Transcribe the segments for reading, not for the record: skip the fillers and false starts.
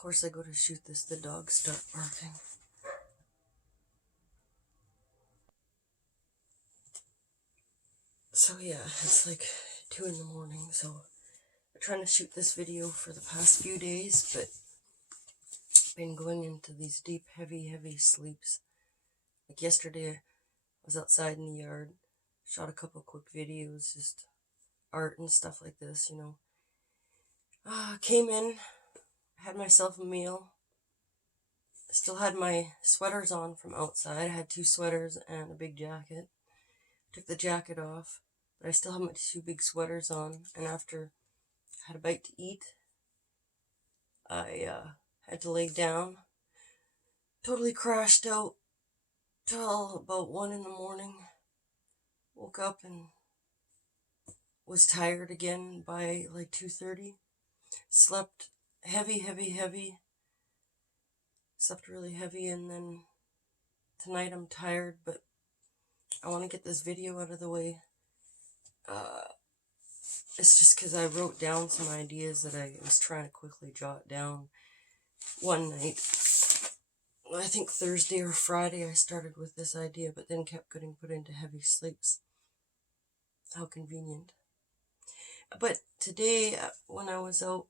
course I go to shoot this, the dogs start barking. So yeah, it's like 2 in the morning, so I'm trying to shoot this video for the past few days, but I've been going into these deep, heavy sleeps. Like yesterday, I was outside in the yard, shot a couple quick videos, just art and stuff like this, Came in, had myself a meal. Still had my sweaters on from outside. I had 2 sweaters and a big jacket. Took the jacket off, but I still have my 2 big sweaters on. And after I had a bite to eat, I had to lay down. Totally crashed out till about 1 in the morning. Woke up and was tired again by like 2:30. Slept heavy. Slept really heavy, and then tonight I'm tired, but I want to get this video out of the way. It's just because I wrote down some ideas that I was trying to quickly jot down one night. I think Thursday or Friday I started with this idea, but then kept getting put into heavy sleeps. How convenient. But today, when I was out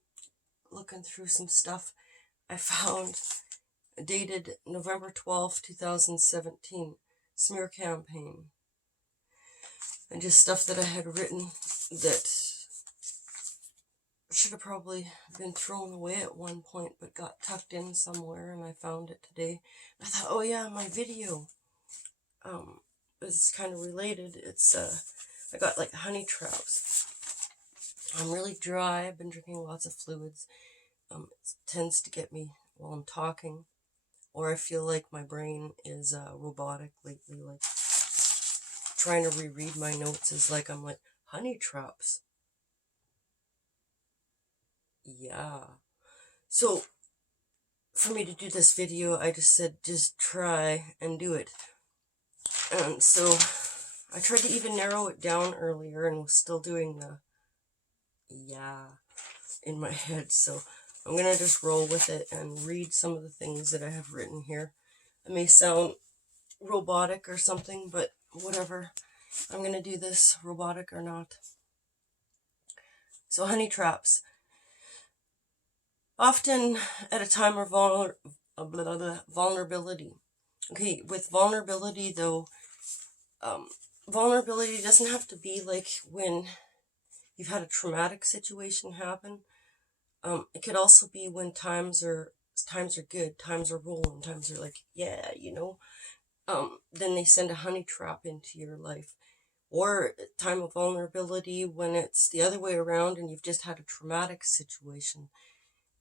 looking through some stuff, I found dated November 12th, 2017, smear campaign. And just stuff that I had written that should have probably been thrown away at one point, but got tucked in somewhere, and I found it today. I thought, oh yeah, my video. It's kind of related. It's, I got like honey traps. I'm really dry. I've been drinking lots of fluids. It tends to get me while I'm talking, or I feel like my brain is robotic lately, like trying to reread my notes is like I'm like, honey traps. Yeah. So for me to do this video, I just said, just try and do it. And so I tried to even narrow it down earlier and was still doing the yeah in my head. So I'm going to just roll with it and read some of the things that I have written here. It may sound robotic or something, but whatever. I'm going to do this, robotic or not. So honey traps. Often at a time of vulnerability. Okay, with vulnerability though, vulnerability doesn't have to be like when you've had a traumatic situation happen. It could also be when times are good, times are rolling, times are like, yeah, then they send a honey trap into your life. Or a time of vulnerability when it's the other way around and you've just had a traumatic situation.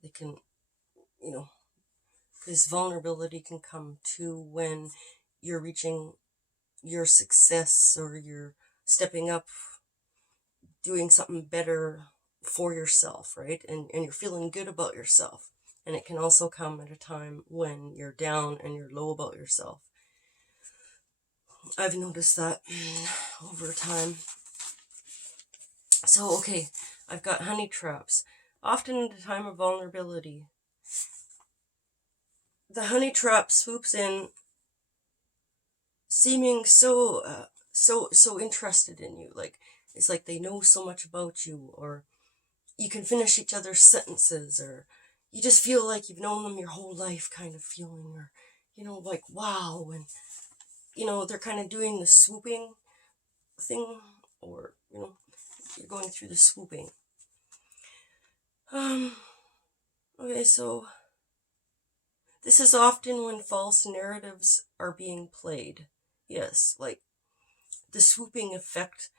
They can, because vulnerability can come too when you're reaching your success or you're stepping up, doing something better for yourself, right? And you're feeling good about yourself. And it can also come at a time when you're down and you're low about yourself. I've noticed that over time. So, okay, I've got honey traps. Often at a time of vulnerability, the honey trap swoops in, seeming so interested in you. Like, it's like they know so much about you, or you can finish each other's sentences, or you just feel like you've known them your whole life kind of feeling, or, like, wow, and, they're kind of doing the swooping thing, or, you're going through the swooping. Okay, so this is often when false narratives are being played. Yes, like the swooping effect,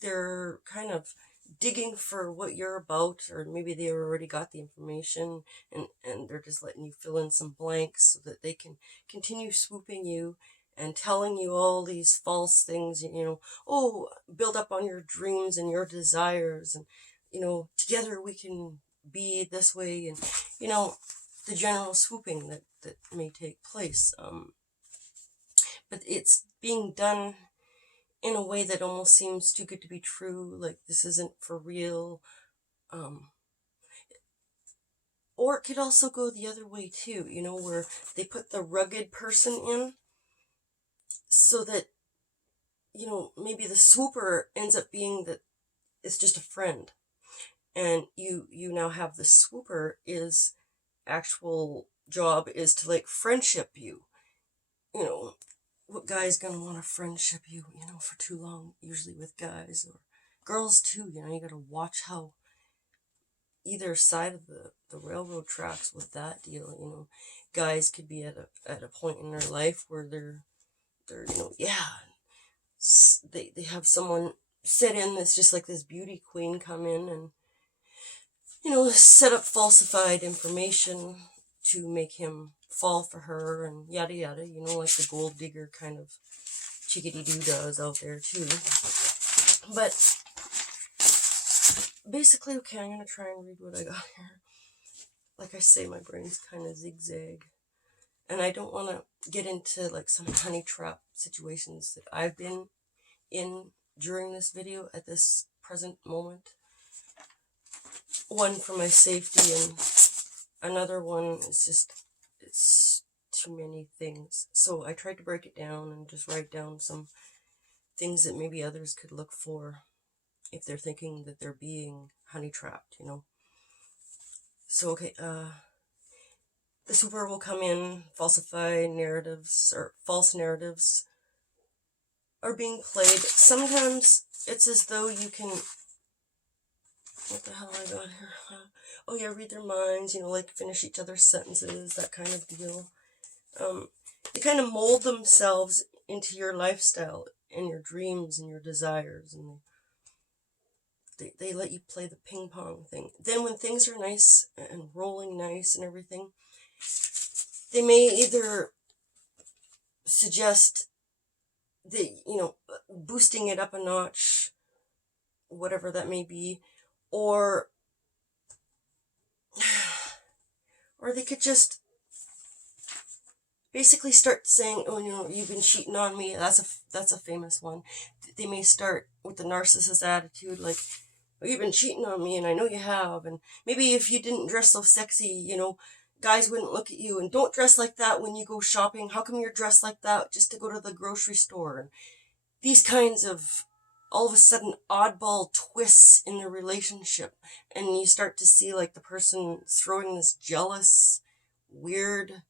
they're kind of digging for what you're about, or maybe they already got the information and they're just letting you fill in some blanks so that they can continue swooping you and telling you all these false things, build up on your dreams and your desires, and, together we can be this way, and, the general swooping that may take place. But it's being done in a way that almost seems too good to be true, like this isn't for real, Or it could also go the other way too, you know, where they put the rugged person in so that, you know, maybe the swooper ends up being that it's just a friend. And you now have the swooper is actual job is to like friendship you. You know, what guy's gonna want to friendship you, you know, for too long, usually with guys or girls too, you know, you gotta watch how either side of the railroad tracks with that deal, you know. Guys could be at a point in their life where they're you know, yeah, they have someone set in that's just like this beauty queen come in and, you know, set up falsified information to make him fall for her and yada yada, you know, like the gold digger kind of chickadee doo does out there too. But basically, okay, I'm gonna try and read what I got here. Like I say, my brain's kind of zigzag, and I don't want to get into like some honey trap situations that I've been in during this video at this present moment. One for my safety, and another one is just, it's too many things. So I tried to break it down and just write down some things that maybe others could look for if they're thinking that they're being honey trapped, you know. So, okay, the super will come in, falsify narratives, or false narratives are being played. Sometimes it's as though you can, what the hell I got here? Oh yeah, read their minds, you know, like finish each other's sentences, that kind of deal. They kind of mold themselves into your lifestyle and your dreams and your desires, and they let you play the ping pong thing. Then when things are nice and rolling nice and everything, they may either suggest that, you know, boosting it up a notch, whatever that may be, or they could just basically start saying, oh, you know, you've been cheating on me. That's a famous one. They may start with the narcissist attitude, like, oh, you've been cheating on me, and I know you have, and maybe if you didn't dress so sexy, you know, guys wouldn't look at you, and don't dress like that when you go shopping. How come you're dressed like that just to go to the grocery store? And these kinds of, all of a sudden, oddball twists in the relationship, and you start to see, like, the person throwing this jealous, weird,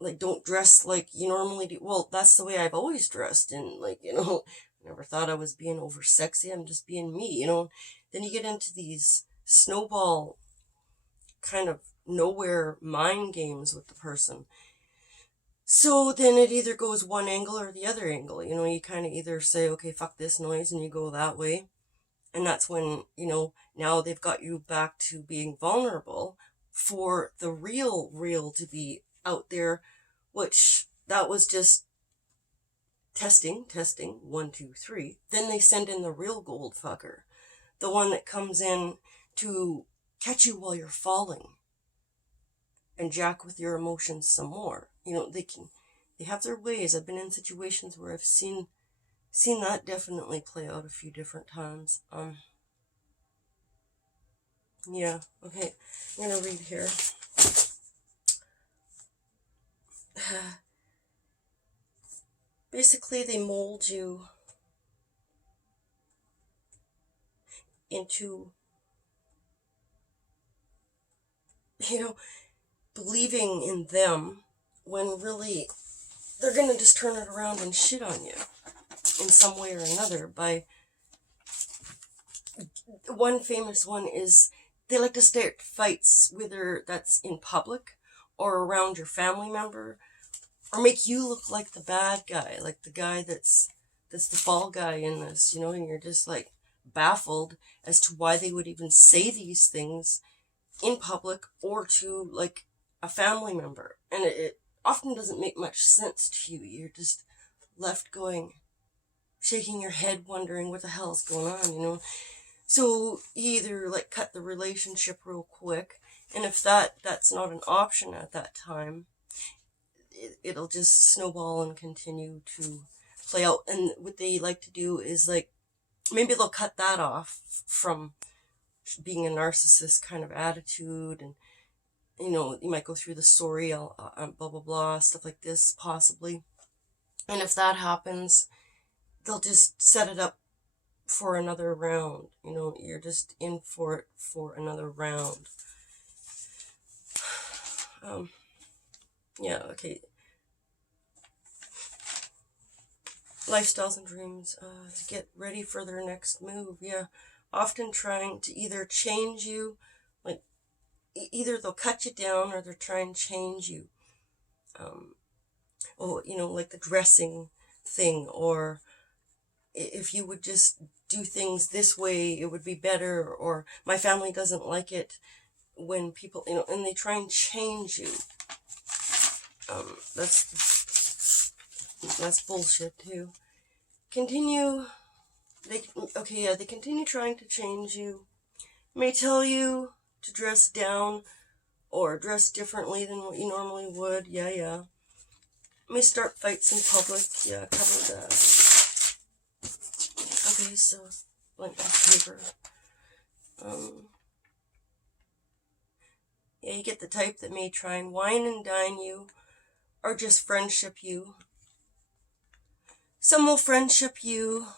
like, don't dress like you normally do. Well, that's the way I've always dressed, and, like, you know, never thought I was being over sexy. I'm just being me, you know. Then you get into these snowball kind of nowhere mind games with the person. So then it either goes one angle or the other angle. You know, you kind of either say, okay, fuck this noise, and you go that way. And that's when, you know, now they've got you back to being vulnerable for the real to be out there, which that was just testing, 1, 2, 3. Then they send in the real gold fucker, the one that comes in to catch you while you're falling and jack with your emotions some more. You know, they have their ways. I've been in situations where I've seen that definitely play out a few different times. Yeah, okay, I'm gonna read here. Basically, they mold you into, you know, believing in them when really they're gonna just turn it around and shit on you in some way or another. By one famous one is they like to start fights, whether that's in public or around your family member, or make you look like the bad guy, like the guy that's the fall guy in this, you know, and you're just like baffled as to why they would even say these things in public or to like a family member. And it often doesn't make much sense to you. You're just left going, shaking your head, wondering what the hell's going on, you know. So you either like cut the relationship real quick, and if that's not an option at that time, it'll just snowball and continue to play out. And what they like to do is like, maybe they'll cut that off from being a narcissist kind of attitude, and You might go through the sorry, blah, blah, blah, stuff like this, possibly. And if that happens, they'll just set it up for another round. You're just in for it for another round. Yeah, okay. Lifestyles and dreams, to get ready for their next move. Yeah, often trying to either change you, like either they'll cut you down or they're trying to change you. Like the dressing thing, or if you would just do things this way, it would be better, or my family doesn't like it when people, and they try and change you. That's bullshit too. They continue trying to change you. May tell you to dress down or dress differently than what you normally would. Yeah. May start fights in public. Yeah, cover that. Okay, so blank piece of paper. You get the type that may try and wine and dine you, or just friendship you. Some will friendship you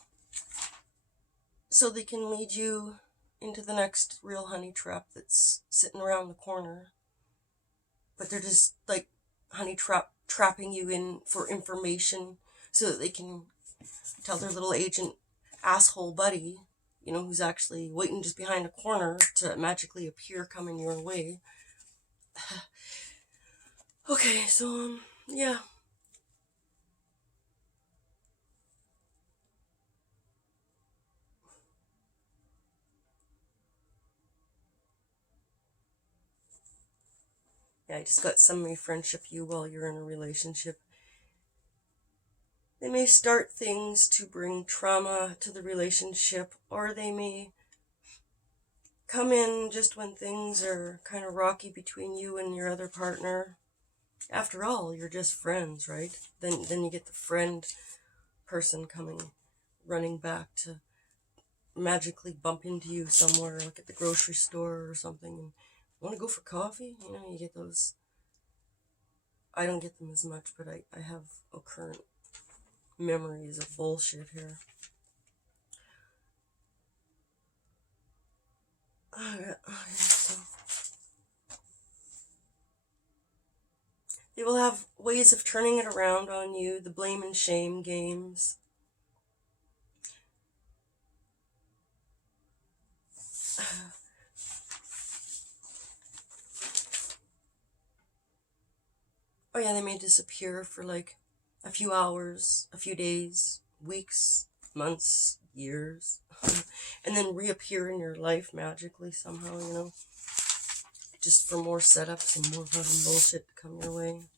so they can lead you into the next real honey trap that's sitting around the corner. But they're just like trapping you in for information so that they can tell their little agent asshole buddy, who's actually waiting just behind a corner to magically appear coming your way. Okay, so, yeah. Yeah, I just got somebody friendship you while you're in a relationship. They may start things to bring trauma to the relationship, or they may come in just when things are kind of rocky between you and your other partner. After all, you're just friends, right? Then you get the friend person coming, running back to magically bump into you somewhere, like at the grocery store or something, and want to go for coffee? You get those. I don't get them as much, but I have current memories of bullshit here. Okay, so they will have ways of turning it around on you, the blame and shame games. Oh yeah, they may disappear for like a few hours, a few days, weeks, months, years, and then reappear in your life magically somehow, just for more setups and more fucking bullshit to come your way.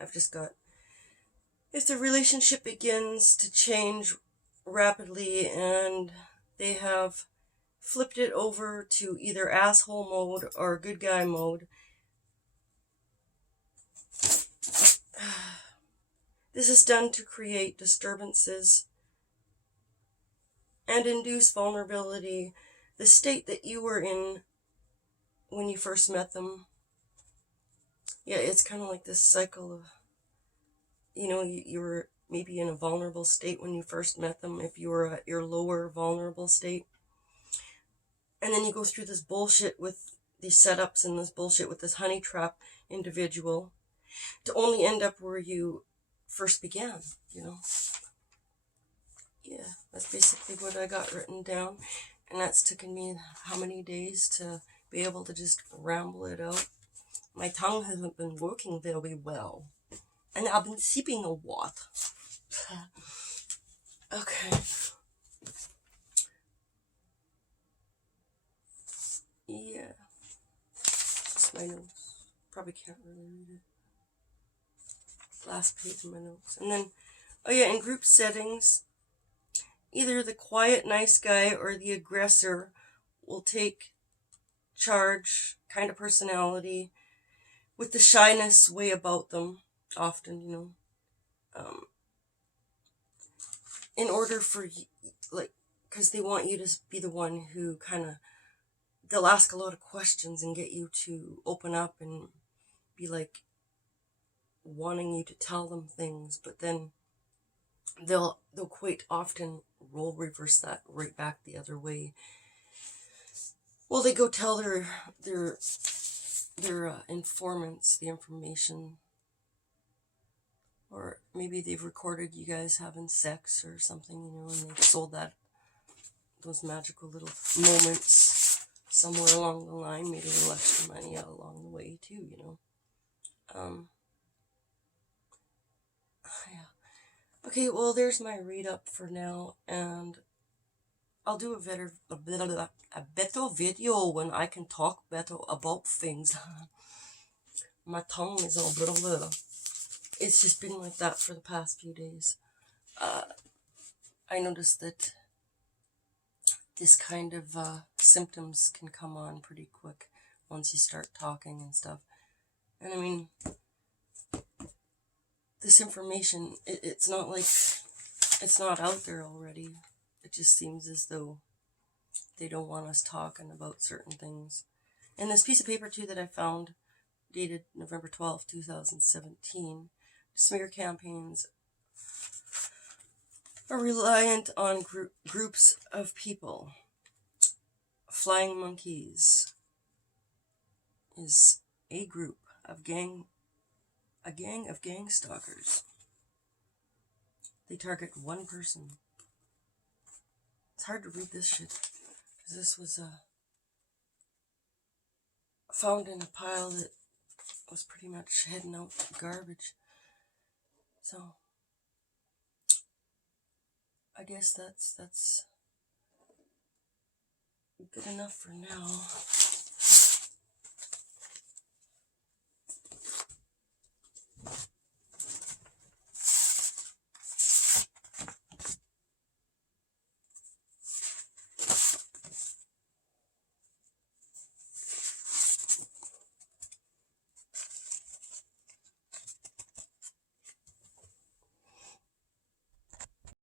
I've just got, if the relationship begins to change rapidly and they have flipped it over to either asshole mode or good guy mode, this is done to create disturbances and induce vulnerability, the state that you were in when you first met them. Yeah, it's kind of like this cycle of, you were maybe in a vulnerable state when you first met them, if you were at your lower vulnerable state. And then you go through this bullshit with these setups and this bullshit with this honey trap individual to only end up where you first began, Yeah, that's basically what I got written down. And that's taken me how many days to be able to just ramble it out. My tongue hasn't been working very well. And I've been sipping a lot. Okay. Yeah. Just my notes. Probably can't really read it. Last page of my notes. And then, in group settings, either the quiet, nice guy or the aggressor will take charge kind of personality with the shyness way about them, often, in order for, like, because they want you to be the one who kind of, they'll ask a lot of questions and get you to open up and be like wanting you to tell them things, but then they'll quite often role reverse that right back the other way. Well, they go tell their informants the information, or maybe they've recorded you guys having sex or something, you know, and they've sold those magical little moments somewhere along the line, made a little extra money out along the way too, you know. Yeah. Okay, well, there's my read up for now, and I'll do a better video when I can talk better about things. My tongue is all blah, blah, blah. It's just been like that for the past few days. I noticed that this kind of symptoms can come on pretty quick once you start talking and stuff. And I mean, this information, it's not like it's not out there already. It just seems as though they don't want us talking about certain things. And this piece of paper too that I found, dated November 12th, 2017, smear campaigns are reliant on groups of people. Flying Monkeys is a group of gang of stalkers. They target one person. It's hard to read this shit, because this was found in a pile that was pretty much heading out to garbage. So I guess that's good enough for now.